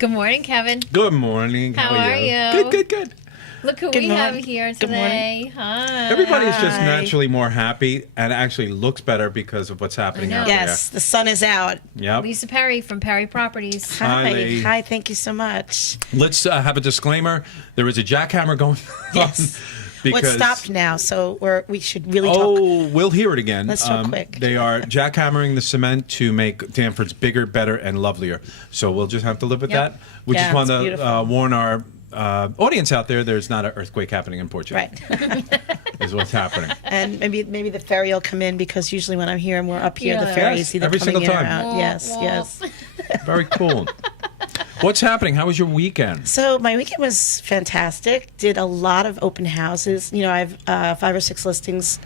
Good morning, Kevin. Good morning. How are you? Good. Look who Good we morning. have here Good morning. today. Hi. Everybody's just naturally more happy and actually looks better because of what's happening I know. out Yes, the sun is out. there. Yep. Lisa Perry from Perry Properties. Hi, Lee. Hi, thank you so much. Let's have a disclaimer. There is a jackhammer going Yes. on. Well, it's stopped now, so we should really talk. Oh, we'll hear it again. Let's talk quick. They are jackhammering the cement to make Danfords bigger, better, and lovelier. So we'll just have to live with Yep. that. We Yeah, just want it's to beautiful. warn our audience out there, there's not an earthquake happening in Portugal. Right. Is what's happening. And maybe the ferry will come in because usually when I'm here and we're up here, the Yes. ferry's either Every coming single in or time. out. Yes, Wah, yes. wah. Very cool. What's happening? How was your weekend? So my weekend was fantastic. Did a lot of open houses. You know, I have 5 or 6 listings,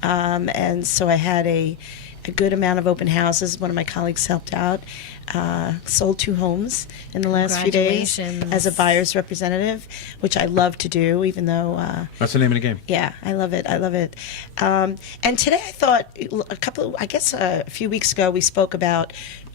and so I had a good amount of open houses. One of my colleagues helped out. Sold 2 homes in the last few days Congratulations. as a buyer's representative, which I love to do, even though. That's the name of the game. Yeah, I love it. I love it. And today I thought a few weeks ago we spoke about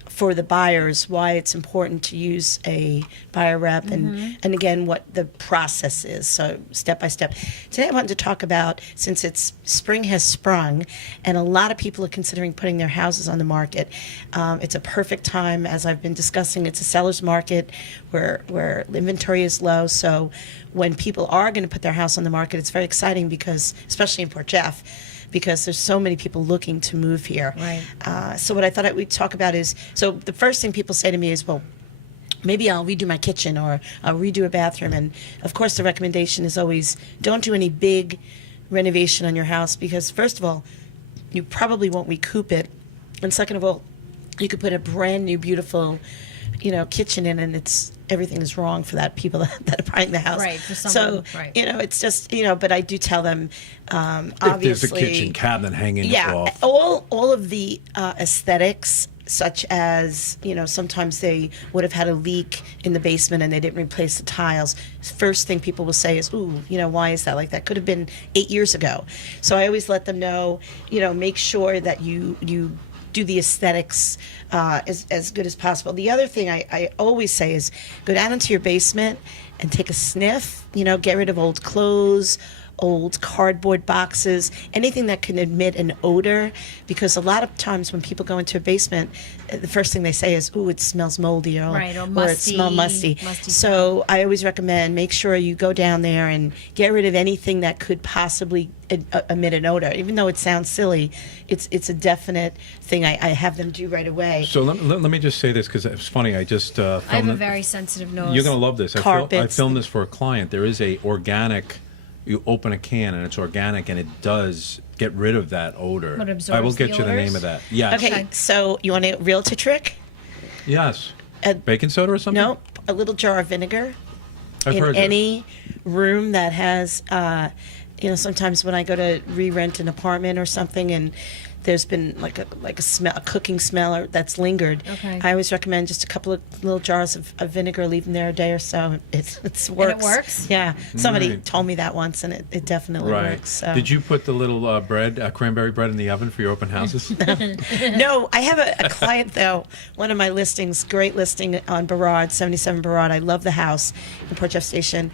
for the buyers why it's important to use a buyer rep and again what the process is. So step by step. Today I wanted to talk about, since spring has sprung and a lot of people are considering putting their houses on the market, it's a perfect time. As I've been discussing, it's a seller's market where inventory is low. So when people are going to put their house on the market, it's very exciting because, especially in Port Jeff, because there's so many people looking to move here. Right. So what I thought we'd talk about is, so the first thing people say to me is, well, maybe I'll redo my kitchen or I'll redo a bathroom. And of course the recommendation is always don't do any big renovation on your house because first of all, you probably won't recoup it. And second of all, you could put a brand new, beautiful, kitchen in and everything is wrong for people that are buying the house. Right, for someone, so, right. it's just, but I do tell them, If obviously. there's a kitchen cabinet hanging off. All of the aesthetics, such as, sometimes they would have had a leak in the basement and they didn't replace the tiles. First thing people will say is, ooh, why is that like that? Could have been 8 years ago. So I always let them know, make sure that you do the aesthetics as good as possible. The other thing I always say is go down into your basement and take a sniff, get rid of old clothes, old cardboard boxes, anything that can emit an odor, because a lot of times when people go into a basement, the first thing they say is, ooh, it smells moldy or Right, or it musty, smells musty. musty So I always recommend make sure you go down there and get rid of anything that could possibly emit an odor. Even though it sounds silly, it's a definite thing I have them do right away. So let me just say this because it's funny. I just filmed I have a it. very sensitive nose. You're going to love this. I Carpets. filmed this for a client. There is a organic. You open a can and it's organic and it does get rid of that odor. What, absorbs I will get the you the odors? name of that. Yes. Okay, Okay. so you want a realtor trick? Yes. A- Baking soda or something? No, a little jar of vinegar. I've in heard this. any room that has, sometimes when I go to re-rent an apartment or something, and there's been like a smell, a cooking smell that's lingered. Okay. I always recommend just a couple of little jars of vinegar, leave them there a day or so. It works. works? Yeah. Somebody Right. told me that once, and it definitely Right. works. So. Did you put the little cranberry bread in the oven for your open houses? No, I have a client though. One of my listings, great listing on Burrard, 77 Burrard. I love the house in Port Jeff Station.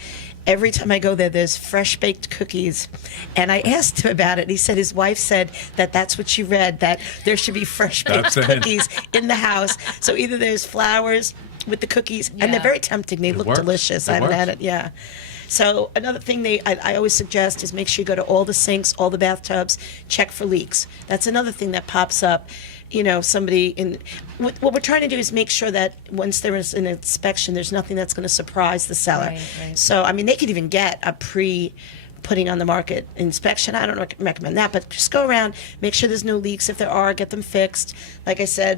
Every time I go there, there's fresh baked cookies, and I asked him about it. He said his wife said that's what she read, that there should be fresh baked That's a hint. cookies in the house. So either there's flowers with the cookies, and Yeah. they're very tempting. They look works. delicious. It I haven't had works. it. Yeah. So another thing I always suggest is make sure you go to all the sinks, all the bathtubs, check for leaks. That's another thing that pops up. What we're trying to do is make sure that once there is an inspection, there's nothing that's going to surprise the seller. Right. So, they could even get a putting on the market inspection. I don't recommend that, but just go around, make sure there's no leaks. If there are, get them fixed. Like I said,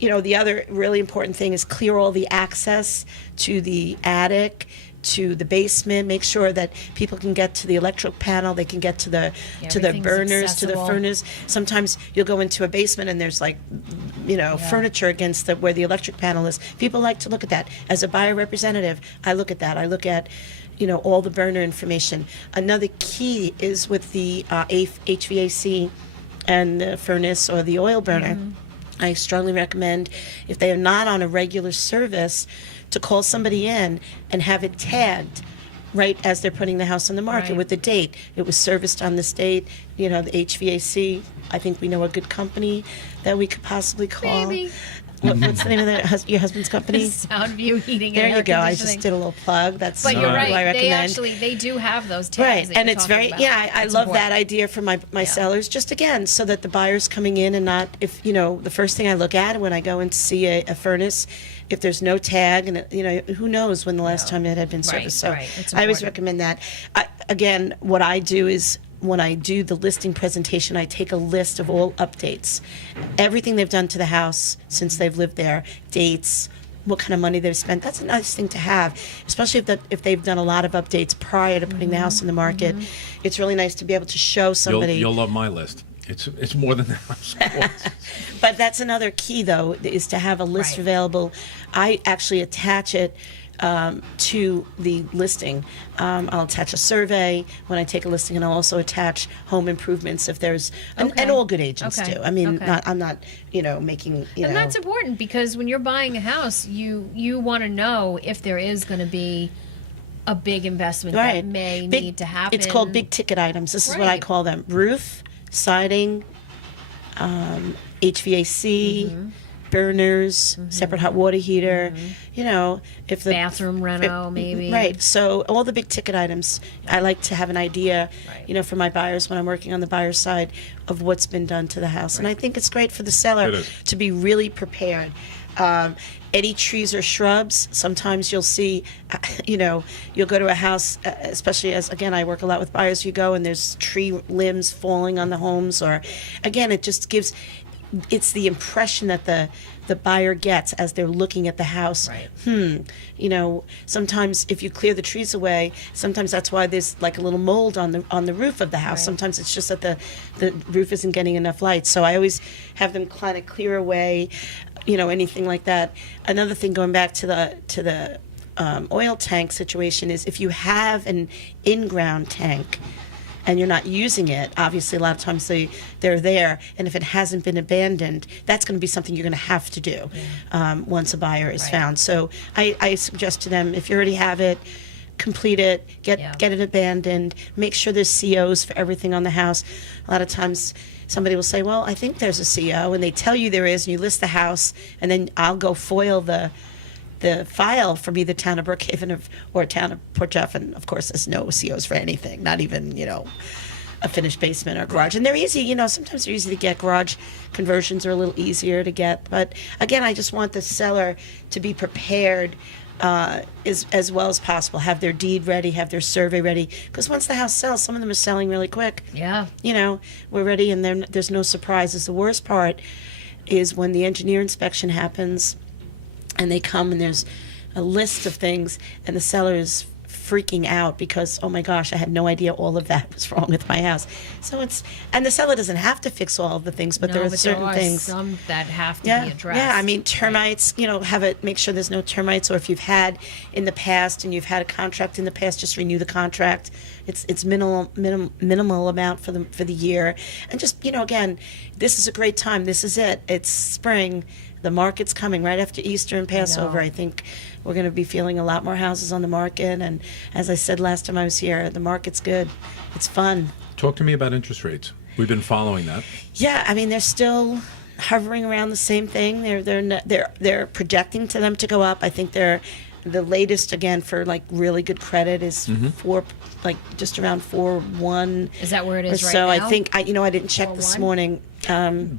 the other really important thing is clear all the access to the attic, to the basement. Make sure that people can get to the electric panel, they can get to the Everything's burners, to the accessible. furnace. Sometimes you'll go into a basement and there's furniture against where the electric panel is. People like to look at that. As a buyer representative, I look at that. I look at all the burner information. Another key is with the HVAC and the furnace or the oil burner. I strongly recommend, if they are not on a regular service, to call somebody in and have it tagged right as they're putting the house on the market Right. with the date. It was serviced on this date. You know, the HVAC. I think we know a good company that we could possibly call. Maybe. What's the name of your husband's company? Soundview heating There and you air go. I conditioning. just did a little plug. That's But you're who right. I recommend. They do have those tags. Right, that and you're it's talking very, about. yeah, I It's love that important. idea for my sellers, just again, so that the buyer's coming in and not, if, you know, the first thing I look at when I go and see a furnace, if there's no tag, and, you know, who knows when the last time it had been serviced. So right, it's I always important. recommend that. Again, what I do is, when I do the listing presentation, I take a list of all updates, everything they've done to the house since they've lived there, dates, what kind of money they've spent. That's a nice thing to have, especially if they've done a lot of updates prior to putting the house in the market. It's really nice to be able to show somebody. You'll love my list. It's more than that. But that's another key, though, is to have a list Right. available. I actually attach it to the listing. I'll attach a survey when I take a listing, and I'll also attach home improvements if there's, and Okay. all good agents Okay. do. I mean, Okay. I'm not, making, And that's important because when you're buying a house, you want to know if there is going to be a big investment that may Big- need to happen. It's called big ticket items. This is what I Right. call them: roof, siding, HVAC, burners, separate hot water heater. You know, if the Bathroom reno, maybe. Right. So all the big ticket items, I like to have an idea, Right. for my buyers when I'm working on the buyer's side of what's been done to the house. And I think it's great for the seller It is. to be really prepared. Any trees or shrubs, sometimes you'll see, you'll go to a house, especially as, again, I work a lot with buyers, you go and there's tree limbs falling on the homes, or, again, it just gives, it's the impression that the buyer gets as they're looking at the house. Right. Sometimes if you clear the trees away, sometimes that's why there's like a little mold on the roof of the house. Right. Sometimes it's just that the roof isn't getting enough light. So I always have them kind of clear away, anything like that. Another thing, going back to the oil tank situation, is if you have an in-ground tank and you're not using it, obviously a lot of times they're there, and if it hasn't been abandoned, that's going to be something you're going to have to do once a buyer is Right. found. So I suggest to them, if you already have it, complete it, get it abandoned, make sure there's COs for everything on the house. A lot of times somebody will say, well, I think there's a CO, and they tell you there is, and you list the house, and then I'll go foil the file from either town of Brookhaven or town of Port Jeff, and of course there's no COs for anything, not even, a finished basement or garage. And they're easy, sometimes they're easy to get. Garage conversions are a little easier to get. But again, I just want the seller to be prepared as well as possible, have their deed ready, have their survey ready. Because once the house sells, some of them are selling really quick. Yeah. We're ready, and there's no surprises. The worst part is when the engineer inspection happens and they come and there's a list of things and the seller is freaking out because, oh my gosh, I had no idea all of that was wrong with my house. So and the seller doesn't have to fix all of the things, but there are certain things. Some that have to Yeah, be addressed. yeah. I mean, termites. Make sure there's no termites. Or if you've had in the past and you've had a contract in the past, just renew the contract. It's minimal amount for the year, and just again, this is a great time. This is it. It's spring. The market's coming right after Easter and Passover. I think we're going to be feeling a lot more houses on the market. And as I said last time I was here, the market's good. It's fun. Talk to me about interest rates. We've been following that. Yeah, I mean, they're still hovering around the same thing. They're projecting to them to go up. I think the latest, again, for like really good credit is just around 4.1. Is that where it or is right so? now? I think I didn't check this 4.1? morning.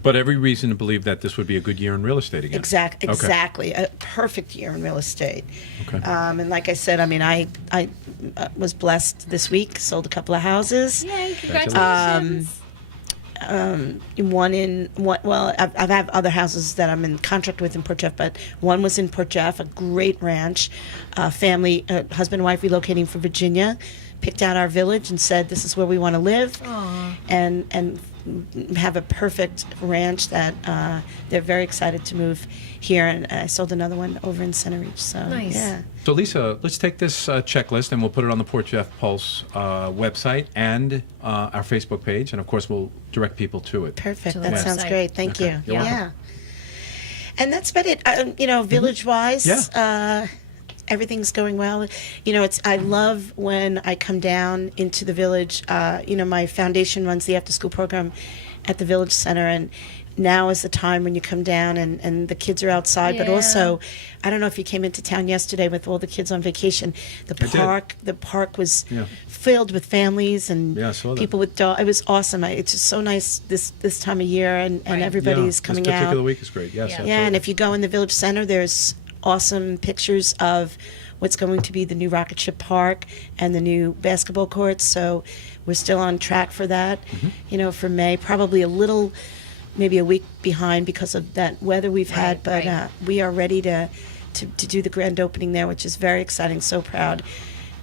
But every reason to believe that this would be a good year in real estate again. Exactly, a perfect year in real estate. Okay. And like I said, I mean, I was blessed this week. Sold a couple of houses. Yay, congratulations. I've had other houses that I'm in contract with in Port Jeff, but one was in Port Jeff, a great ranch, family, husband and wife relocating from Virginia, picked out our village and said, this is where we want to live, and have a perfect ranch that they're very excited to move here. And I sold another one over in Center Reach. So Nice. yeah. So, Lisa, let's take this checklist and we'll put it on the Port Jeff Pulse website and our Facebook page. And, of course, we'll direct people to it. Perfect. To the That sounds website. great. Thank Okay. you. You're welcome. Yeah. And that's about it. Village wise, Yeah. everything's going well. I love when I come down into the village. My foundation runs the after school program at the Village Center, and now is the time when you come down and the kids are outside. But Yeah. also, I don't know if you came into town yesterday with all the kids on vacation. The park was Yeah. filled with families and Yeah, I saw that. people with dogs. It was awesome. It's just so nice this time of year, and Right. everybody's coming this particular out. week is great. Yes, Yeah. absolutely. Yeah, and if you go in the Village Center, there's awesome pictures of what's going to be the new Rocket Ship Park and the new basketball courts. So we're still on track for that, for May. Probably maybe a week behind because of that weather we've had, Right, but right. we are ready to do the grand opening there, which is very exciting. So proud.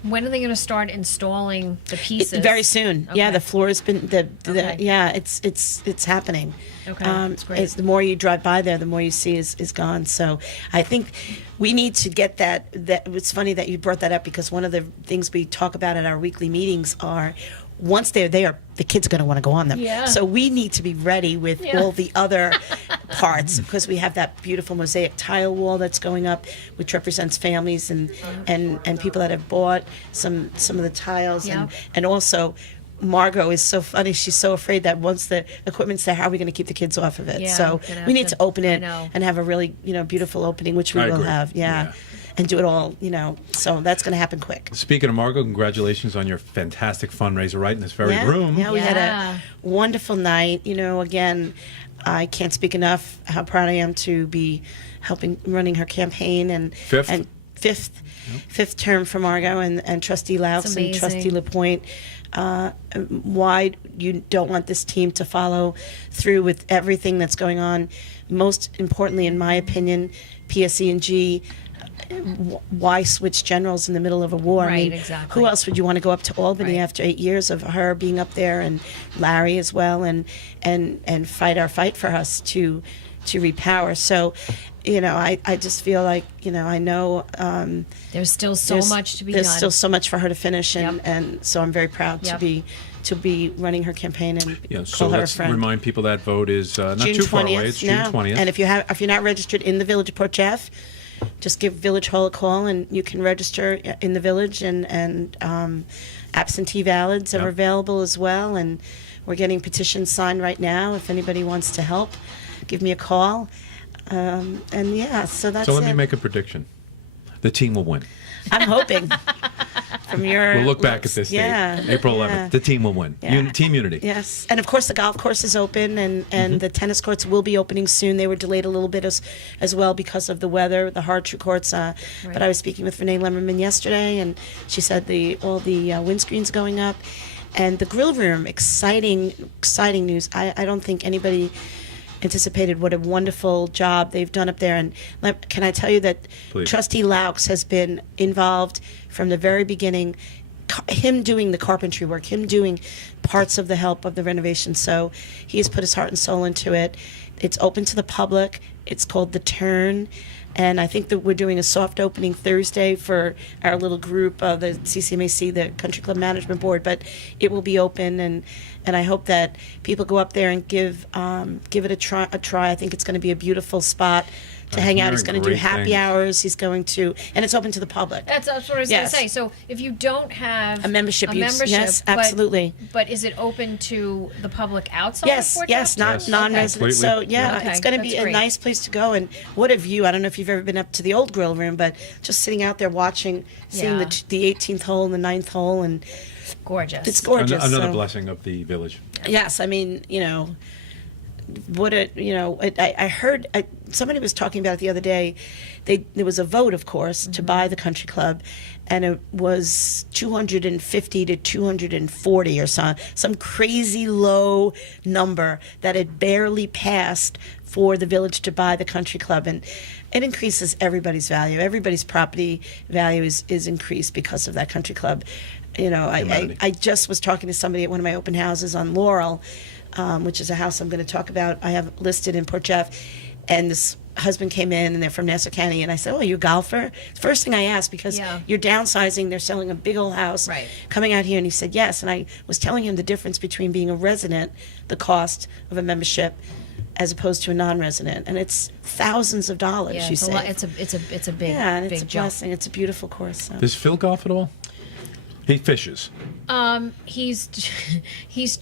When are they going to start installing the pieces? Very soon. Yeah, Okay. the floor has been Okay. yeah, it's happening. Okay, that's great. As the more you drive by there, the more you see is gone. So I think we need to get that. It's funny that you brought that up because one of the things we talk about at our weekly meetings are once they're there, the kids are going to want to go on them. Yeah. So we need to be ready with Yeah. all the other parts because we have that beautiful mosaic tile wall that's going up, which represents families and people that have bought some of the tiles Yeah. and also. Margot is so funny. She's so afraid that once the equipment's there, how are we going to keep the kids off of it? Yeah, So gonna we have need to- to open I it know. and have a really, beautiful opening, which we I will agree. have. Yeah. And do it all, So that's going to happen quick. Speaking of Margot, congratulations on your fantastic fundraiser right in this very Yeah, room. yeah, we had Yeah. a wonderful night. Again, I can't speak enough how proud I am to be running her campaign and Fifth? and fifth term for Margot and Trustee Laux and amazing. Trustee LaPointe. Why you don't want this team to follow through with everything that's going on. Most importantly, in my opinion, PSE&G. Why switch generals in the middle of a war? Right, exactly. Who else would you want to go up to Albany Right. after 8 years of her being up there and Larry as well and fight our fight for us to repower? So, I just feel like, I know There's still so much to be there's done. still so much for her to finish and, Yep. and so I'm very proud Yep. to be running her campaign and Yeah, so call her a let's friend. remind people that vote is not June too far 20th. away. It's June no. 20th. And if you're not registered in the Village of Port Jeff, just give Village Hall a call and you can register in the village and absentee ballots are Yep. available as well. And we're getting petitions signed right now. If anybody wants to help, give me a call. So that's so let it. me make a prediction. The team will win. I'm hoping from your We'll look back lips. at this Yeah, date, April 11th. yeah. The team will win. Yeah. Team unity. Yes, and of course the golf course is open, and Mm-hmm. the tennis courts will be opening soon. They were delayed a little bit as well because of the weather, the hard true courts. But I was speaking with Renee Lemmerman yesterday, and she said all the windscreens going up, and the grill room. Exciting news. I don't think anybody anticipated what a wonderful job they've done up there. And can I tell you that Please. Trustee Laux has been involved from the very beginning. Him doing the carpentry work, him doing parts of the help of the renovation. So he has put his heart and soul into it. It's open to the public. It's called The Turn. And I think that we're doing a soft opening Thursday for our little group, the CCMAC, the Country Club Management Board. But it will be open, and I hope that people go up there and give it a try. I think it's going to be a beautiful spot to I'm hang out. He's hearing going to do great happy things. hours. He's going to, and it's open to the public. That's what I was Yes. going to say. So if you don't have A membership use. Yes, absolutely. But is it open to the public outside? Yes, of Fort yes, Jeff? not Yes. non-residents. So Completely. yeah, Okay, it's going to be that's a great. nice place to go. And what a view! I don't know if you've ever been up to the old grill room, but just sitting out there watching, seeing Yeah. the 18th hole and the 9th hole, and Gorgeous. it's gorgeous. Another so- blessing of the village. Yes, I mean, what a I heard somebody was talking about it the other day. There was a vote, of course, to buy the country club, and it was 250 to 240 or some crazy low number that had barely passed for the village to buy the country club, and it increases everybody's value. Everybody's property value is increased because of that country club. Humanity. I just was talking to somebody at one of my open houses on Laurel, which is a house I'm going to talk about. I have listed in Port Jeff, and this husband came in, and they're from Nassau County, and I said, "Oh, are you a golfer?" First thing I asked, because Yeah. you're downsizing, they're selling a big old house, Right. coming out here, and he said yes, and I was telling him the difference between being a resident, the cost of a membership, as opposed to a non-resident, and it's thousands of dollars. Yeah, you it's a save. lot, it's a big Yeah, and big it's a jump. blessing. It's a beautiful course. So. Does Phil golf at all? He fishes. He's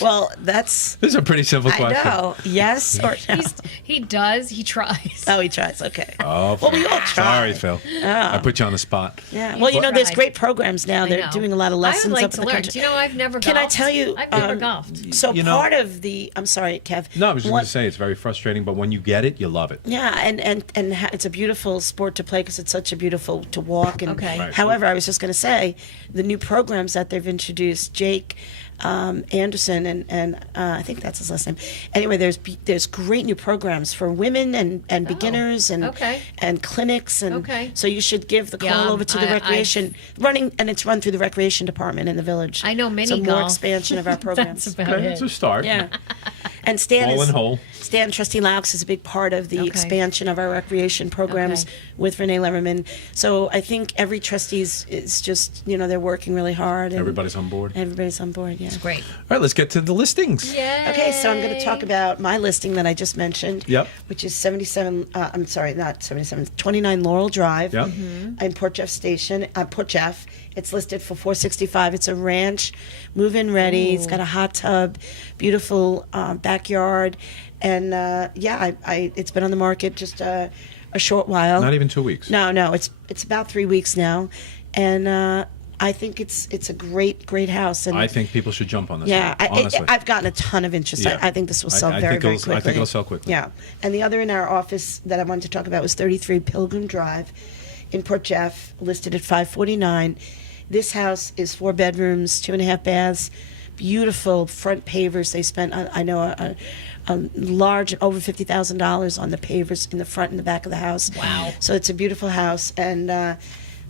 Well, that's. This is a pretty simple I question. know. Yes or no? he does. He tries. Oh, he tries. Okay. Oh, Well, we Phil. all try. Sorry, Phil. I put you on the spot. Yeah. Well, you know, there's tried. great programs now. I They're know. doing a lot of I lessons would like up to in the learn. country. You know, I've never. Can I golfed. tell you? I've never golfed. So You know- part of the. I'm sorry, Kev. No, I was just One- going to say it's very frustrating, but when you get it, you love it. Yeah, and it's a beautiful sport to play because it's such a beautiful to walk. And Okay. Right. However, I was just going to say the new programs that they've introduced, Jake Anderson and I think that's his last name. Anyway, there's great new programs for women and beginners and okay. and clinics and Okay. so you should give the call Yeah, over to the recreation running and it's run through the recreation department in the village. I know mini so more golf. expansion of our programs. That's about Okay, it. it's a start. Yeah. And Stan All is in whole. Stan Trustee Laux is a big part of the Okay. expansion of our recreation programs Okay. with Renee Leverman. So I think every trustee is just they're working really hard. And Everybody's on board. Everybody's on board. Yeah. Great. All right, let's get to the listings. Yay. Okay, so I'm going to talk about my listing that I just mentioned. Yep. Which is 77. I'm sorry, not 77. 29 Laurel Drive. Yep. In Port Jeff Station. Port Jeff. It's listed for $465. It's a ranch, move-in ready. It's got a hot tub, beautiful backyard, and it's been on the market just a short while. Not even 2 weeks. No, it's about 3 weeks now, and I think it's a great house. And I think people should jump on this. yeah, one, honestly. I've gotten a ton of interest. Yeah. I think this will sell I very, think very it'll- quickly. I think it'll sell quickly. Yeah. And the other in our office that I wanted to talk about was 33 Pilgrim Drive in Port Jeff, listed at $549. This house is 4 bedrooms, 2.5 baths, beautiful front pavers. They spent, I know, a large, over $50,000 on the pavers in the front and the back of the house. Wow. So it's a beautiful house, and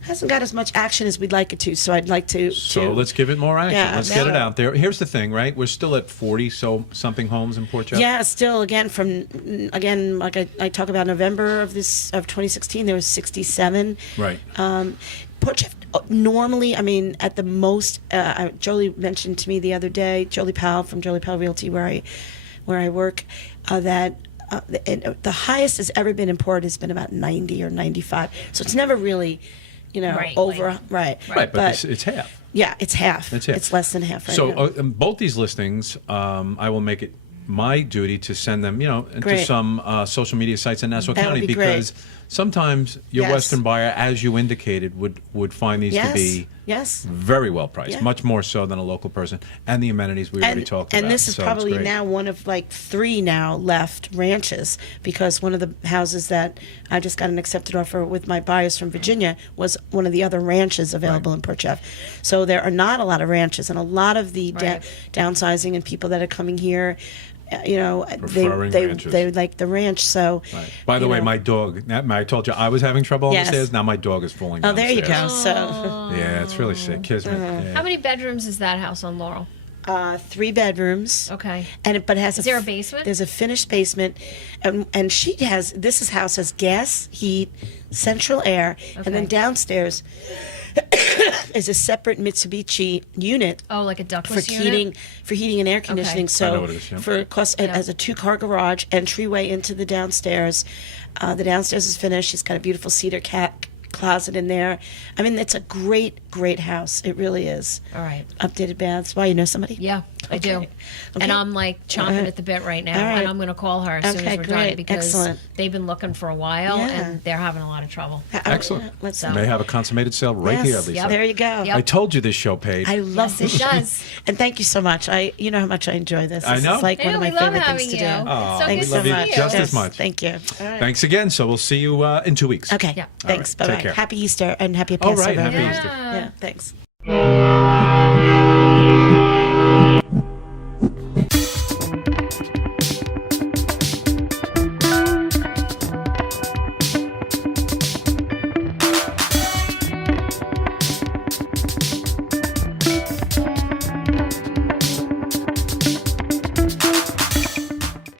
hasn't got as much action as we'd like it to. So I'd like to. So let's give it more action. Yeah, Let's get it so- out there. Here's the thing, right? We're still at 40 something homes in Port Jeff. Yeah, still again, like I talk about November of 2016, there was 67. Right. Port Jeff, normally, I mean, at the most, Jolie mentioned to me the other day, Jolie Powell from Jolie Powell Realty, where I work, that the highest has ever been in Port has been about 90 or 95. So it's never really, Right, over like- right. Right, but it's half. Yeah, it's half. It's half. It's less than half right So now. both these listings, I will make it my duty to send them, into Great. some social media sites in Nassau That would County be great. because sometimes your Yes. Western buyer, as you indicated, would find these to be yes. very well priced, Yeah. much more so than a local person, and the amenities we already talked about. And this is so it's probably great. now one of like 3 now left ranches because one of the houses that I just got an accepted offer with my buyers from Virginia was one of the other ranches available in Port Jeff. So there are not a lot of ranches, and a lot of the Right. downsizing and people that are coming here. Preferring ranches. they like the ranch. So, Right. By the you way, know. my dog. I told you I was having trouble on Yes. the stairs. Now my dog is falling. Oh, down there the you go. stairs. So, Yeah, it's really sick. Kismet. Yeah. How many bedrooms is that house on Laurel? 3 bedrooms. Okay. But it has Is there a basement? There's a finished basement, and this house has gas, heat, central air, and then Okay. downstairs is a separate Mitsubishi unit Oh, like a for ductless unit? heating and air conditioning. Okay. So I know what it is, yeah. for cost, it has a 2-car garage, entryway into the downstairs. The downstairs is finished. It's got a beautiful cedar closet in there. I mean, it's a great house. It really is. All right. Updated baths. Why, you know somebody? Yeah, I do. Okay. And I'm like chomping at the bit right now. All right. And I'm going to call her as soon Okay, as we're done great. because Excellent. they've been looking for a while Yeah. and they're having a lot of trouble. Excellent. Let's So- May have a consummated sale right here, Yes, Lisa. there you go. Yep. I told you this show paid. I love Yes, this it show. does. And thank you so much. You know how much I enjoy this. I This know. is like I one know, of my we love favorite having things to you. do. It's so Aw, good Thanks to so see much. you. just as Yes, much. Thank you. All right. Thanks again. So we'll see you in 2 weeks. Okay. Yeah. Thanks. All right. Bye Take bye. care. Happy Easter and happy All Passover. right. Happy Yeah. Easter. Yeah. Thanks.